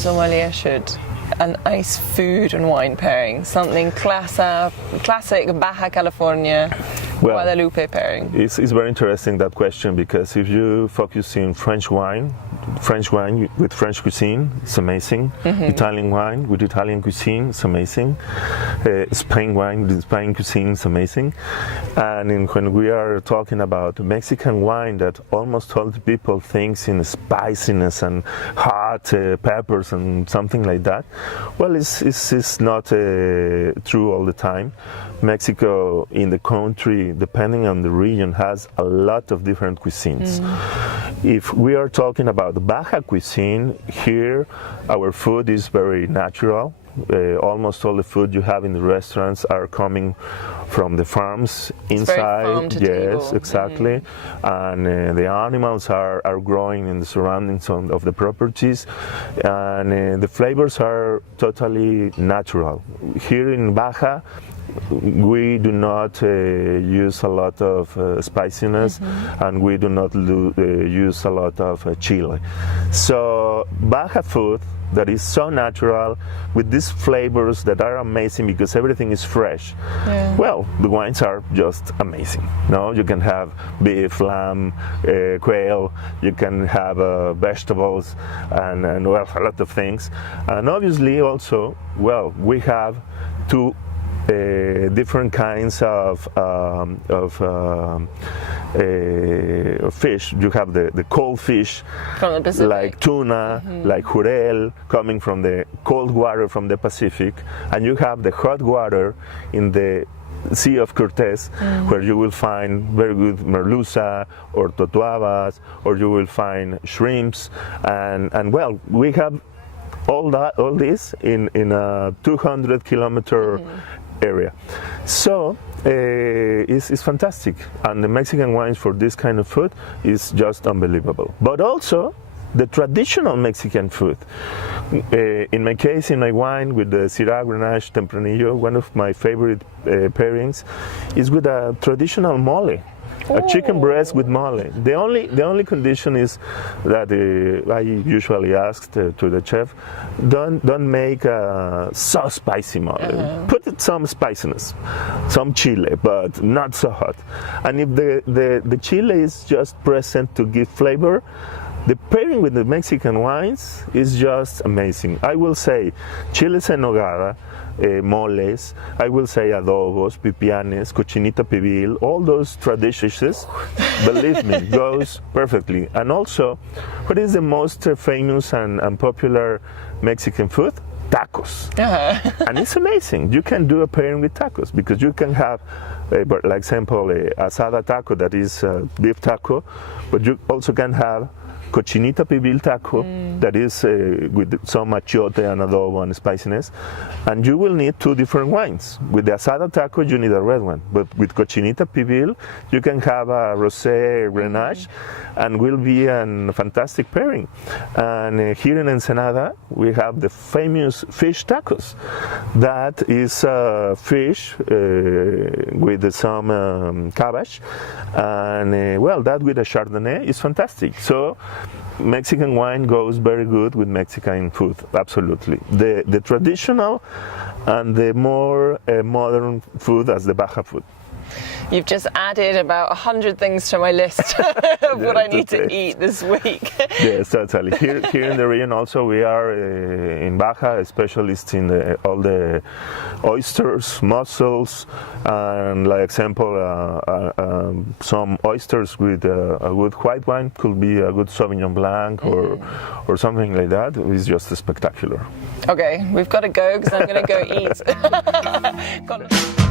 sommelier should a nice food and wine pairing? Something classic Baja California, Guadalupe pairing. It's very interesting, that question, because if you focus in French wine with French cuisine, it's amazing. Italian wine with Italian cuisine, it's amazing. Spain wine with Spain cuisine, it's amazing. And when we are talking about Mexican wine, that almost all the people thinks in spiciness and hot peppers and something like that. Well, it's not true all the time. Mexico, in the country, depending on the region, has a lot of different cuisines. If we are talking about Baja cuisine, here our food is very natural. Almost all the food you have in the restaurants are coming from the farms inside. Very farm to yes, table. exactly. And the animals are growing in the surroundings of the properties, and the flavors are totally natural. Here in Baja, we do not use a lot of spiciness, and we do not use a lot of chili. So Baja food that is so natural, with these flavors that are amazing because everything is fresh. Yeah. Well, the wines are just amazing. No, you can have beef, lamb, quail. You can have vegetables, and well, a lot of things. And obviously, also, well, we have two different kinds of fish. You have the cold fish From the Pacific. like tuna, like jurel, coming from the cold water from the Pacific, and you have the hot water in the Sea of Cortez, where you will find very good merluza or totuabas, or you will find shrimps, and well, we have all this in a 200-kilometer area. So it's fantastic, and the Mexican wines for this kind of food is just unbelievable. But also the traditional Mexican food. In my case, in my wine with the Syrah, Grenache, Tempranillo, one of my favorite pairings is with a traditional mole. A chicken breast with mole. The only condition is that I usually ask to the chef, don't make so spicy mole. Put some spiciness, some chile, but not so hot. And if the chile is just present to give flavor, the pairing with the Mexican wines is just amazing. I will say chiles en nogada, moles, I will say adobos, pipianes, cochinita pibil, all those traditions, believe me, goes perfectly. And also, what is the most famous and popular Mexican food? Tacos. And it's amazing. You can do a pairing with tacos, because you can have, like example, asada taco, that is beef taco, but you also can have cochinita pibil taco, that is with some achiote and adobo and spiciness, and you will need two different wines. With the asada taco, you need a red one, but with cochinita pibil, you can have a rosé Grenache, and will be a fantastic pairing. And here in Ensenada, we have the famous fish tacos. That is fish with some cabbage, and well, that with a Chardonnay is fantastic. So Mexican wine goes very good with Mexican food, absolutely. The traditional and the more modern food as the Baja food. You've just added about 100 things to my list of what I need to eat this week. Yes, totally. Here in the region also, we are in Baja specialists in all the oysters, mussels, and like example, some oysters with a good white wine could be a good Sauvignon Blanc or something like that. It's just spectacular. Okay, we've got to go because I'm going to go eat.